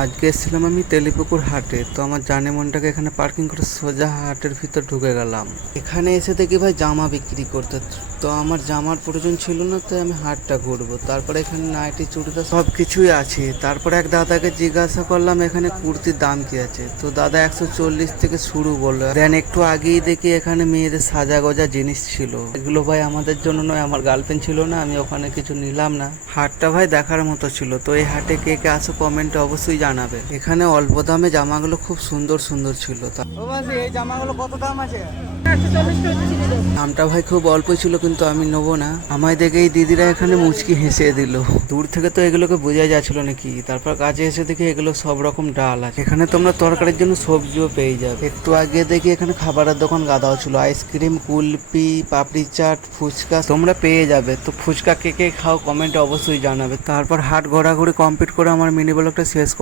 আজকে এসেছিলাম আমি তেলিপুকুর হাটে। তো আমার জানে মনটাকে এখানে পার্কিং করে সোজা হাটের ভিতর ঢুকে গেলাম। এখানে এসে দেখি ভাই জামা বিক্রি করতে। তো আমার জামার প্রয়োজন ছিল না, তাই আমি হাটটা ঘুরবো। তারপরে এখানে নাইটি চুড়িদার সব কিছুই আছে। তারপরে এক দাদাকে জিজ্ঞাসা করলাম এখানে কুর্তির দাম কি আছে। তো দাদা 140 থেকে শুরু বললো। দেন একটু আগেই দেখি এখানে মেয়েদের সাজা গজা জিনিস ছিল। এগুলো ভাই আমাদের জন্য নয়, আমার গার্লফ্রেন্ড ছিল না, আমি ওখানে কিছু নিলাম না। হাটটা ভাই দেখার মতো ছিল। তো এই হাটে কে কে আসো কমেন্টে অবশ্যই জানাবে। এখানে অল্প দামে জামাগুলো খুব সুন্দর সুন্দর ছিল। ও মাসি, এই জামাগুলো কত দাম আছে? দামটা ভাই খুব অল্প ছিল, কিন্তু আমি নেবো না। আমায় দেখে এই দিদিরা এখানে মুচকি হেসে দিল। দূর থেকে তো এগুলোকে বোঝা যাচ্ছিল নাকি, তারপর কাছে এসে দেখি এগুলো সব রকম ডাল আছে। এখানে তোমরা তরকারির জন্য সবজিও পেয়ে যাবে। একটু আগে দেখি এখানে খাবারের দোকান গাদাও ছিল, আইসক্রিম, কুলপি, পাপড়ি চাট, ফুচকা তোমরা পেয়ে যাবে। তো ফুচকা কে কে খাও কমেন্টে অবশ্যই জানাবে। তারপর হাট ঘোরাঘুরি কমপ্লিট করে আমার মিনি ব্লগটা শেষ